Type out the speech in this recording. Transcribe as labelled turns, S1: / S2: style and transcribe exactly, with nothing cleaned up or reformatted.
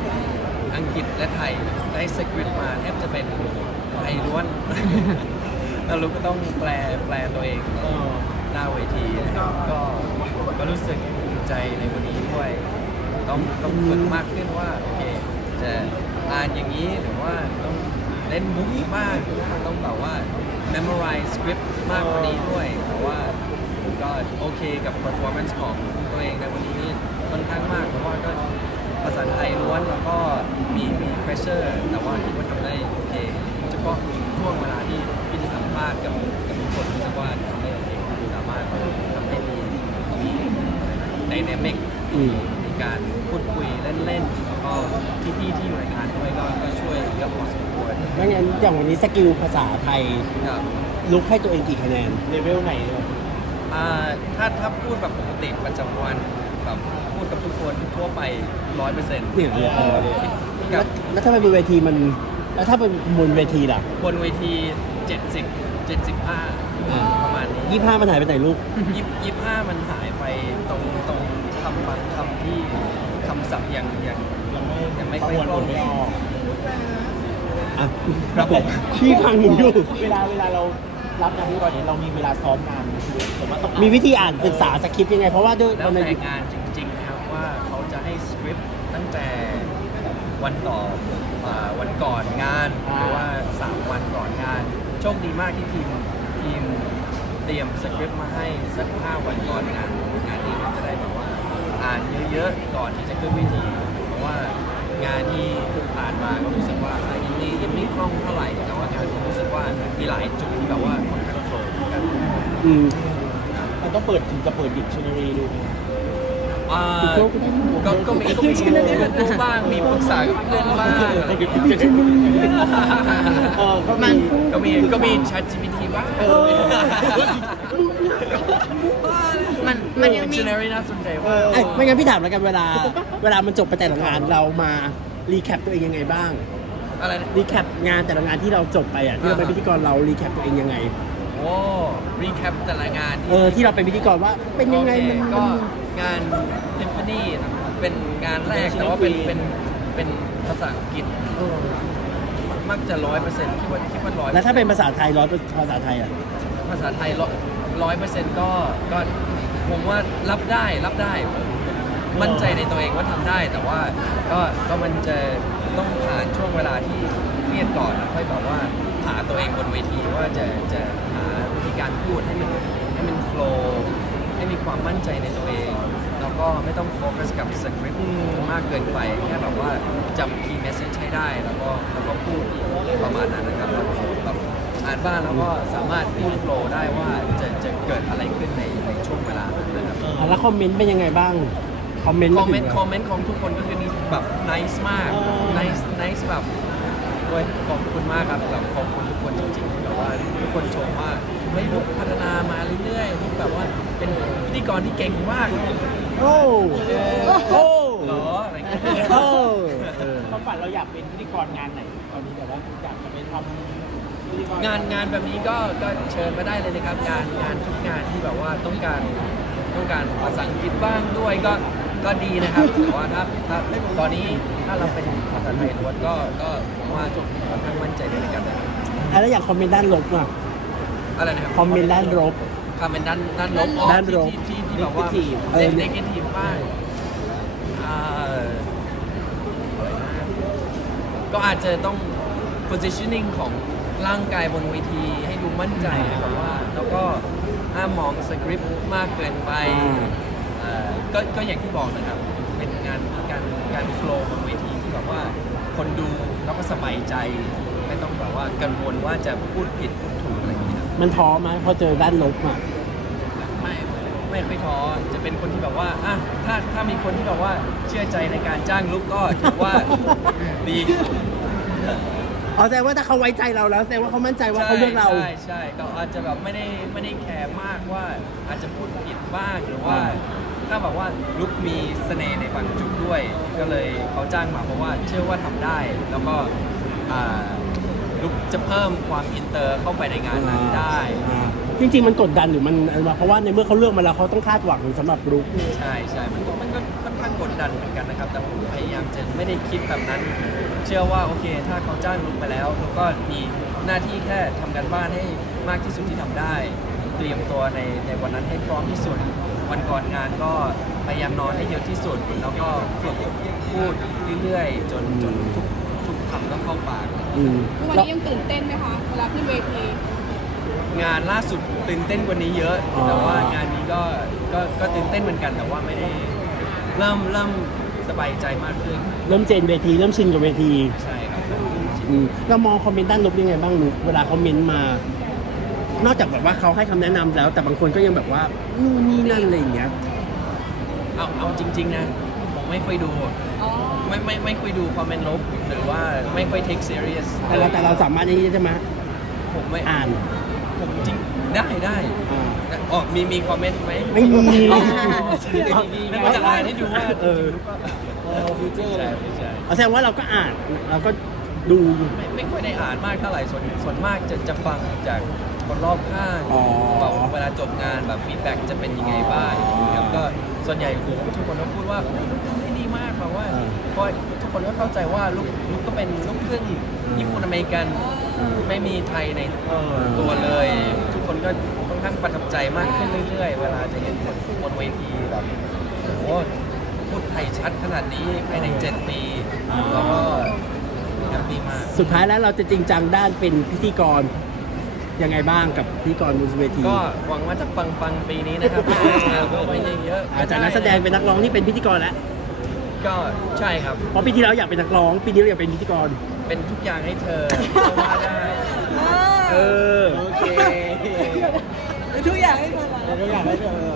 S1: อังกฤษและไทยได้สคริปต์มาแทบจะเป็นไทยล้วน แล้วลูกก็ต้องแปลแปลตัวเองหน้าเวทีนะครับก็ก็รู้สึกภูมิใจในวันนี้ด้วยต้องต้องฝึกมากขึ้นว่าโอเคจะอ่านอย่างนี้หรือว่าต้องเล่นมุกมากหรือว่าต้องแบบว่า memorize script มากกว่านี้ด้วยแต่ว่าก็โอเคกับ performance ของตัวเองในวันนี้นี่ค่อนข้างมากเพราะว่าก็ภาษาไทยล้วนแล้วก็มีมี pressure แต่ว่าคิดว่าทำได้โอเคเฉพาะช่วงเวลาที่ที่จะสัมภาษณ์กับกับทุกคนรู้สึกว่าทำได้โอเคสามารถทำได้ดีมีในในเมกมีการพูดคุยเล่นๆแล้วก็พี่ๆที่อยู่ในงานด้วยก็ก็ช่วยกับพอสมควร
S2: ไม่งั้นอย่างวันนี้สกิลภาษาไทย
S1: ครับ
S2: ลุกให้ตัวเองกี่คะแนน
S3: เลเวลไหนเลย
S1: อ่าถ้าถ้าพูดแบบปกติประจำวันแบบพูดกับทุกคนทั่วไปร้อยเปอร์เซ็นต์
S2: เนี่ยเนี่ยเออ
S1: กับ
S2: แล้วถ้าไปบนเวทีมันแล้วถ้าเป็นบนเวทีล่ะ
S1: บนเวทีเจ็ดสิบ เจ็ดสิบห้าประมาณนี้
S2: ยี่ห้ามันหายไปไหนลูก
S1: ยี่ยี่ห้ามันหายไปตรงตรงคำบางคำที่คำศัพท์ยังยัง
S3: ยังไม่
S1: ยังไม่
S3: ประ
S1: ค่อย
S3: มวล
S1: ค
S3: ผ
S1: ล่อ
S3: ล
S1: ง
S3: ไม่ออก
S2: อ่ะ
S1: ครับผม
S2: พี่ฟังหนูอยู่
S3: เวลาเวลาเรารับงานที่ก่อนเนี่ยเรามีเวลาซ้อมงานคือผมว่าต้อง
S2: มีวิธีอ่านศึกษาสคริปต์ยังไง เพราะว่าด้วย
S1: แล้ว
S2: มัน
S1: แต่งานจริงๆนะครับว่าเขาจะให้สคริปต์ตั้งแต่วันต่ออ่าวันก่อนงานหรือว่าสามวันก่อนงาน โชคดีมากที่ทีมทีมเตรียมสคริปต์มาให้สักห้าวันก่อนงานงานนี้ก็จะได้แบบว่าอ่านเยอะๆก่อนที่จะขึ้นเวทีเพราะว่างานที่ผ่านมาก็รู้สึกว่าอ่ะยังไม่ยังไม่คล่องเท่าไหร่แต่ว่างานที่รู้สึกว่ามีหลายจุดที่แบบว่าค่อนข้างโฟล์เหมือนกัน
S2: อืม
S3: มันต้องเปิดถึงจะเปิดดิกชันนารีดูไหม
S1: อ่าก็ก็มีก็มีดูบ้างมีปรึกษากับเพื่อนบ้าง
S3: เออก็
S1: มั
S3: มี
S1: นก็มีก็มี Chat จี พี ที บ้าง
S3: เออ
S1: มันมันยังมี Dictionary น่าสนใจมาก
S2: ไอ้ไม่งั้นพี่ถามแล้วกันเวลา เวลามันจบไปแต่ละงานเรามารีแคปตัวเองยังไงบ้าง
S1: อะไรนะ
S2: รีแคปงานแต่ละงานที่เราจบไปอ่ะที่เราเป็นพิธีกรเรารีแคปตัวเองยังไง
S1: โอ้รีแคปแต่ละงาน
S2: เออที่เราเป็นพิธีกรว่าเป็นยังไง
S1: โอเค
S2: มัน
S1: ก็
S2: มัน
S1: งาน Tiffany เป็นงานแรกแต่ว่าเป็นเป็นเป็นภาษาอังกฤษ
S2: เออ
S1: มักจะร้อยเปอร์เซ็นต์คิดว่าคิดว่าร้อย
S2: แล้วถ้าเป็นภาษาไทยร้อยภาษาไทยอ่ะ
S1: ภาษาไทยร้อยเปอร์เซ็นต์ก็ก็ผมว่ารับได้รับได้ผมมั่นใจในตัวเองว่าทำได้ แต่ว่าก็ก็มันจะต้องผ่านช่วงเวลาที่เครียดก่อนแล้วค่อยแบบว่าหาตัวเองบนเวทีว่าจะจะหาวิธีการพูดให้มันให้มันโฟล์ให้มีความมั่นใจในตัวเอง แล้วก็ไม่ต้องโฟกัสกับสคริปต์มากเกินไปแค่แบบว่าจำคีย์เมสเซจให้ได้แล้วก็แล้วก็พูดประมาณนั้นนะครับแล้วแบบอ่านบ้านแล้วก็สามารถพูดโฟล์ได้ว่าจะจะเกิดอะไรขึ้นในในช่วงเวลานั้นนะครับ
S2: อ่ะแล้วคอมเมนต์เป็นยังไงบ้าง คอมเมนต์
S1: คอมเมน
S2: ถึ
S1: ต์
S2: ง
S1: คอมเมนต์ของทุกคนก็คือนี่แบบ nice มาก nice nice แบบโอ้ยขอบคุณมากครับแบบขอบคุณทุกคนจริงๆแบบว่าทุกคนชมว่าเฮ้ยลูกพัฒนามาเรื่อยๆลูกแบบว่าเป็นพิธีกรที่เก่งมาก
S2: โอ้โอ้
S1: เหรออะไรเงี้ย
S2: โอ้เออ
S3: ความฝันเราอยากเป็นพิธีกรงานไหนตอนนี้แบบว่าอยากจะไปทำพิธีกรง
S1: านงานแบบนี้ก็ก็เชิญมาได้เลยนะครับงานงานทุกงานที่แบบว่าต้องการต้องการภาษาอังกฤษบ้างด้วยก็ก็ดีนะครับแต่ว่าถ้าถ้าตอนนี้ถ้าเราเป็นภาษาไทยล้วนก็ก็ผมว่าจบค่อนข้างมั่นใจในการนะครับ
S2: อ่ะแล้วอย่างคอมเมนต์ด้านลบอ่ะ
S1: อะไรนะครับ
S2: คอมเมนต์ด้านลบ
S1: คอมเมนต์ด้านด้านลบอ๋อ
S2: ด้านลบ
S1: ที่ที่ที่แบบว่า
S2: เออ
S1: เนกาทีฟบ้างอ่าก็อาจจะต้อง positioning ของร่างกายบนเวทีให้ดูมั่นใจแบบว่า แล้วก็ห้ามมองสคริปต์มากเกินไปอ่าก็ก็อย่างที่บอกนะครับ เป็นงานการการโฟล์บนเวทีที่แบบว่าคนดูแล้วก็สบายใจ ไม่ต้องแบบว่ากังวลว่าจะพูดผิดพูดถูกอะไรอย่างเงี้ยครับ
S2: มันท้อไหมพอเจอด้านลบอ่ะ
S1: ไม่ไม่ค่อยท้อจะเป็นคนที่แบบว่าอ่ะถ้าถ้ามีคนที่แบบว่าเชื่อใจในการจ้างลุกก็ถือว่าดี
S2: อ๋อแสดงว่าถ้าเขาไว้ใจเราแล้วแสดงว่าเขามั่นใจว่าเขาเลือกเรา
S1: ใช่ใช่ก็อาจจะแบบไม่ได้ไม่ได้แคร์มากว่าอาจจะพูดผิดบ้างหรือว่า ถ้าแบบว่าลุกมีเสน่ห์ในบางจุดด้วย ก็เลยเขาจ้างมาเพราะว่าเชื่อว่าทำได้ แล้วก็อ่าลุกจะเพิ่มความอินเตอร์เข้าไปในงานนั้นได้
S2: จริงๆ มันกดดันหรือมันอะไรวะเพราะว่าในเมื่อเขาเลือกมาแล้วเขาต้องคาดหวังสำหรับลุก
S1: ใช่ใช่มันก็มันก็ค่อนข้างกดดันเหมือนกันนะครับ แต่ผมพยายามจะไม่ไม่ได้คิดแบบนั้น เชื่อว่าโอเค ถ้าเขาจ้างลุกไปแล้วลุกก็มีหน้าที่แค่ทำการบ้านให้มากที่สุดที่ทำได้ เตรียมตัวในในวันนั้นให้พร้อมที่สุด วันก่อนงานก็พยายามนอนให้เยอะที่สุด แล้วก็ฝึกพูดเรื่อยๆ จนจนทุกทุกคำก็เข้าปาก
S2: อืม
S4: ทุกวัน
S2: แล้ว
S4: นี้ยังตื่นเต้นไหมคะเวลาขึ้นเวที
S1: งานล่าสุดตื่นเต้นกว่านี้เยอะ แต่ว่างานนี้ก็ก็ก็ตื่นเต้นเหมือนกัน แต่ว่าไม่ได้เริ่มเริ่มสบายใจมากขึ้น
S2: เริ่มเจนเวทีเริ่มชินกับเวที
S1: ใช่ครับ
S2: อืมเรามองคอมเมนต์ด้านลบยังไงบ้างนุกเวลาคอมเมนต์มา นอกจากแบบว่าเขาให้คำแนะนำแล้ว แต่บางคนก็ยังแบบว่านู่นนี่นั่นอะไรอย่างเงี้ย
S1: เอาเอาจริงๆนะ ผมไม่ค่อยดู
S4: อ๋อ
S1: ไม่ไม่ไม่ค่อยดูคอมเมนต์ลบ หรือว่าไม่ค่อย take serious
S2: แต่เราแต่เราสามารถนี่ใช่ไหม
S1: ผมไม่
S2: อ่าน
S1: ผมจริงได้ได้
S2: อ่า
S1: อ๋อมีมีคอมเมนต์ไหม
S2: ไม่มี
S1: อ๋อไม่ว่าจะอ่านให้ดูว่า
S2: เออ
S1: ฟิวเจอร์อะไรไม่ใช่
S2: เอาแสดงว่าเราก็อ่านเราก็ดูอยู่
S1: ไม่ไม่ค่อยได้อ่านมากเท่าไหร่ส่วนส่วนมากจะจะฟังจากคนรอบข้าง
S2: อ๋อ
S1: ว่าเวลาจบงานแบบฟีดแบ็กจะเป็นยังไงบ้างครับก็ส่วนใหญ่โอ้โหทุกคนก็พูดว่าโอ้ยลูกทำได้ดีมากเพราะว่าเพราะทุกคนก็เข้าใจว่าลูกลูกก็เป็นลูกครึ่งญี่ปุ่นอเมริกัน ไม่มีไทยในตัวเลย ทุกคนก็ค่อนข้างประทับใจมากขึ้นเรื่อยๆ เวลาจะเห็นคนบนเวทีแบบโอ้โหพูดไทยชัดขนาดนี้ภายในเจ็ดปีแล้วก็แฮปปี้มาก
S2: สุดท้ายแล้วเราจะจริงจังด้านเป็นพิธีกรยังไงบ้างกับพิธีกรบนเวที
S1: ก็หวังว่าจะปังๆปีนี้นะครับก็ไปเยอะๆ
S2: อาจากนักแสดงเป็นนักร้องนี่เป็นพิธีกรแล้ว
S1: ก็ใช่ครับ
S2: เพราะปีที่แล้วอยากเป็นนักร้องปีนี้เราอยากเป็นพิธีกร
S1: เป็นทุกอย่างให้เธอก็ว่าได้
S2: เออ
S3: โอเค
S4: ทุกอย่างให้เธอ
S3: เราก็อยากให้เธอ